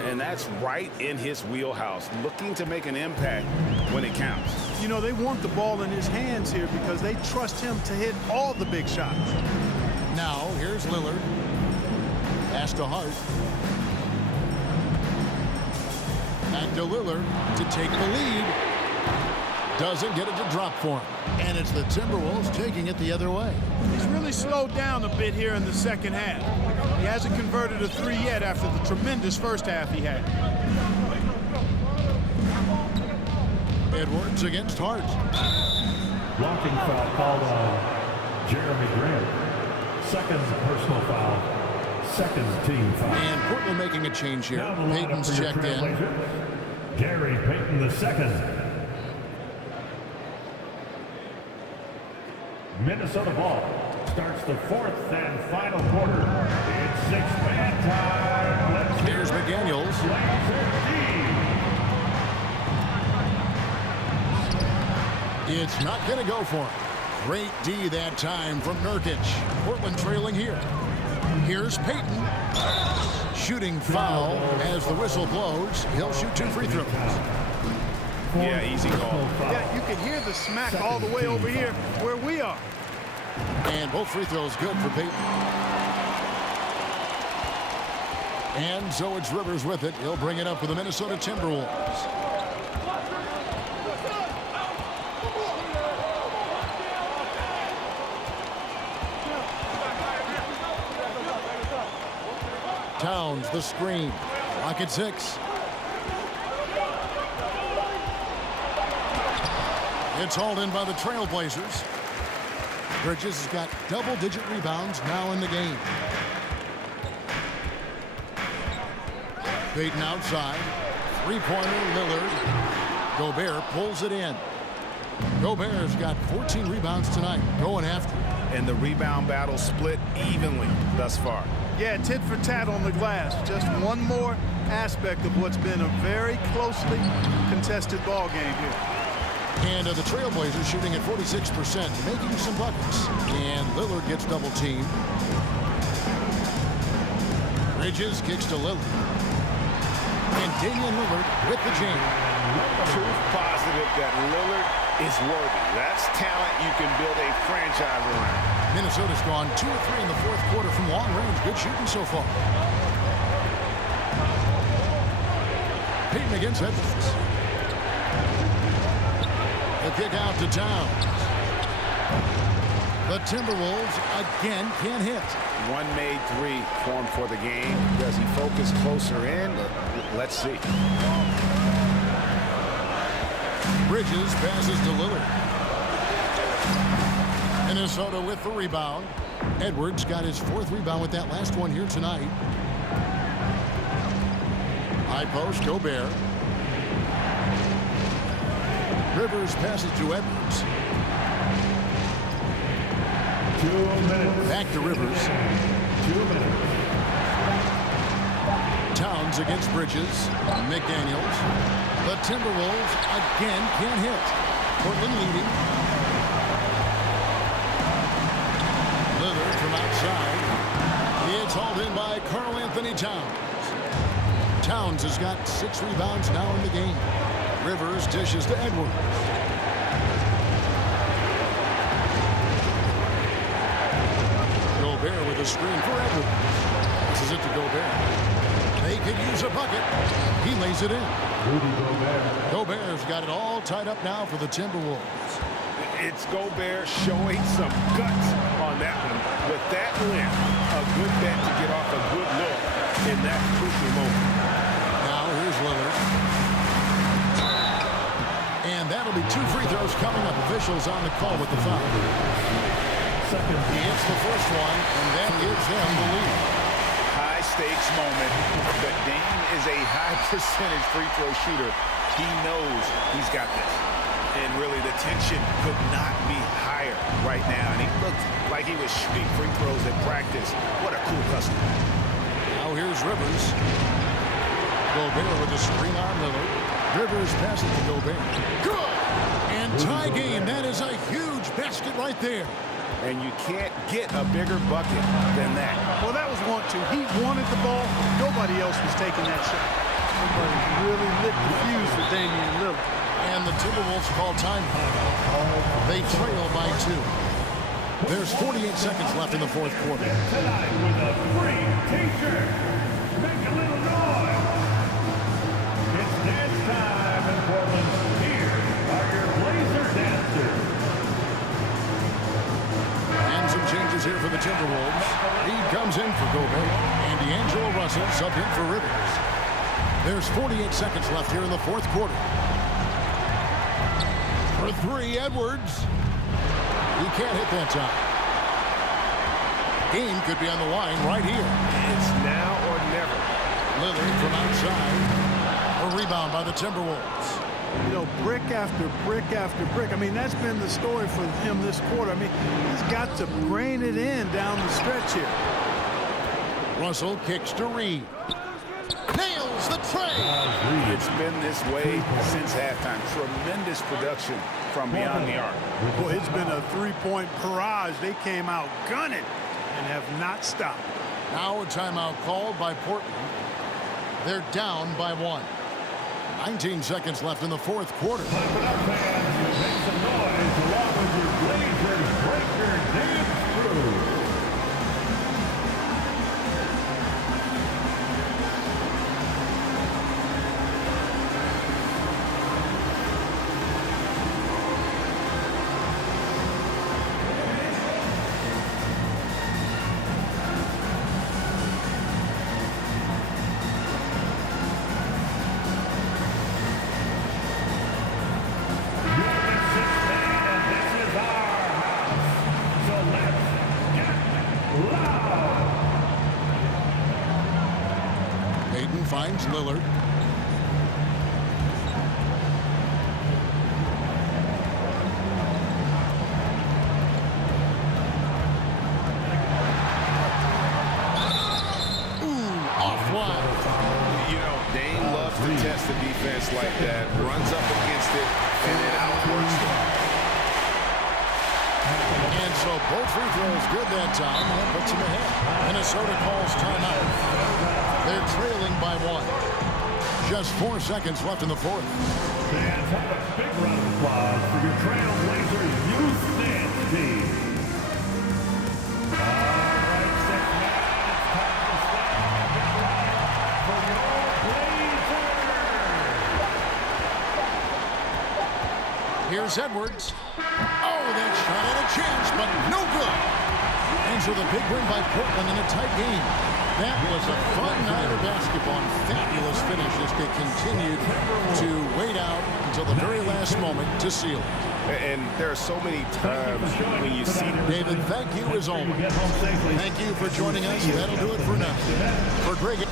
And that's right in his wheelhouse, looking to make an impact when it counts. You know, they want the ball in his hands here because they trust him to hit all the big shots. Now, here's Lillard. Pass to Hart. Back to Lillard to take the lead. Doesn't get it to drop for him. And it's the Timberwolves taking it the other way. He's really slowed down a bit here in the second half. He hasn't converted a three yet after the tremendous first half he had. Edwards against Hart. Blocking foul called on Jeremy Grant. Second personal foul. Second team foul. And Portland making a change here. Now the lineup Payton's for your checked in. Trailblazers. Gary Payton II. Minnesota ball starts the fourth and final quarter. It's six-man time. Let's hear Here's McDaniels. It's not going to go for him. Great D that time from Nurkic. Portland trailing here. Here's Payton. Shooting foul as the whistle blows. He'll shoot 2 free throws. Yeah, easy call. Yeah, you can hear the smack all the way over here where we are. And both free throws good for Payton. And so it's Rivers with it. He'll bring it up for the Minnesota Timberwolves. Towns, the screen. Clock at 6. It's hauled in by the Trailblazers. Bridges has got double-digit rebounds now in the game. Payton outside. Three-pointer, Lillard. Gobert pulls it in. Gobert's got 14 rebounds tonight, going after. And the rebound battle split evenly thus far. Yeah, tit for tat on the glass. Just one more aspect of what's been a very closely contested ball game here. And the Trailblazers shooting at 46%, making some buckets. And Lillard gets double teamed. Bridges kicks to Lillard. And Damian Lillard with the jam. Proof positive that Lillard is worthy. That's talent you can build a franchise around. Minnesota's gone 2 of 3 in the fourth quarter from long range. Good shooting so far. Payton against Edwards. The kick out to Towns. The Timberwolves again can't hit. One made three formed for the game. Does he focus closer in? Let's see. Bridges passes to Lillard. Minnesota with the rebound. Edwards got his 4th rebound with that last one here tonight. High post, Gobert. Rivers passes to Edwards. 2 minutes. Back to Rivers. 2 minutes. Towns against Bridges. McDaniels. The Timberwolves again can't hit. Portland leading. Lillard from outside. It's hauled in by Karl Anthony Towns. Towns has got 6 rebounds now in the game. Rivers dishes to Edwards. Gobert with a screen for Edwards. This is it to Gobert. They could use a bucket. He lays it in. Gobert's got it all tied up now for the Timberwolves. It's Gobert showing some guts on that one. With that length, a good bet to get off a good look in that crucial moment. Now here's Lillard. And that'll be 2 free throws coming up. Officials on the call with the foul. He hits the first one, and that gives them the lead. High stakes moment, but Dame is a high percentage free throw shooter. He knows he's got this. And really, the tension could not be higher right now. And he looked like he was shooting free throws at practice. What a cool customer. Now here's Rivers. Gobert with a screen on Lillard. Rivers passes to Gobert. Good! And tie game. That is a huge basket right there. And you can't get a bigger bucket than that. Well, that was 1-2. He wanted the ball. Nobody else was taking that shot. Somebody really lit the fuse for Damian Lillard. And the Timberwolves call time. They trail by 2. There's 48 seconds left in the 4th quarter. Tonight with a free t-shirt. Make a little noise. It's dance time in Portland. Here are your Blazer dancers. And some changes here for the Timberwolves. Reed comes in for Gobert. And D'Angelo Russell subbed in for Rivers. There's 48 seconds left here in the 4th quarter. For 3, Edwards. He can't hit that time. Game could be on the line right here. It's now or never. Lillard from outside. A rebound by the Timberwolves. You know, brick after brick after brick. I mean, that's been the story for him this quarter. I mean, he's got to brain it in down the stretch here. Russell kicks to Reed. Nails the tray. It's been this way since halftime. Tremendous production from beyond the arc. Boy, it's been a 3-point barrage. They came out gunning and have not stopped. Now a timeout called by Portland. They're down by 1. 19 seconds left in the 4th quarter. Clap it up, fans. Make some noise along with your Blazers Breaker Dance Crew. Finds Lillard. Offline. You know, Dame loves to test the defense like that. Runs up against it and then outworks it. And so both free throws good that time, and that puts him ahead. Minnesota calls timeout. They're trailing by 1. Just 4 seconds left in the 4th. Fans, have a big round of applause for your Trailblazers youth dance team. All right, 6 minutes. It's time to stand for your Blazers. Here's Edwards. Oh, that shot had a chance, but no good. And so the big win by Portland in a tight game. That was a fun night of basketball. Fabulous finish as they continued to wait out until the very last moment to seal it. And there are so many times when you see David, thank you as always. Thank you for joining us. That'll do it for now. For Greg.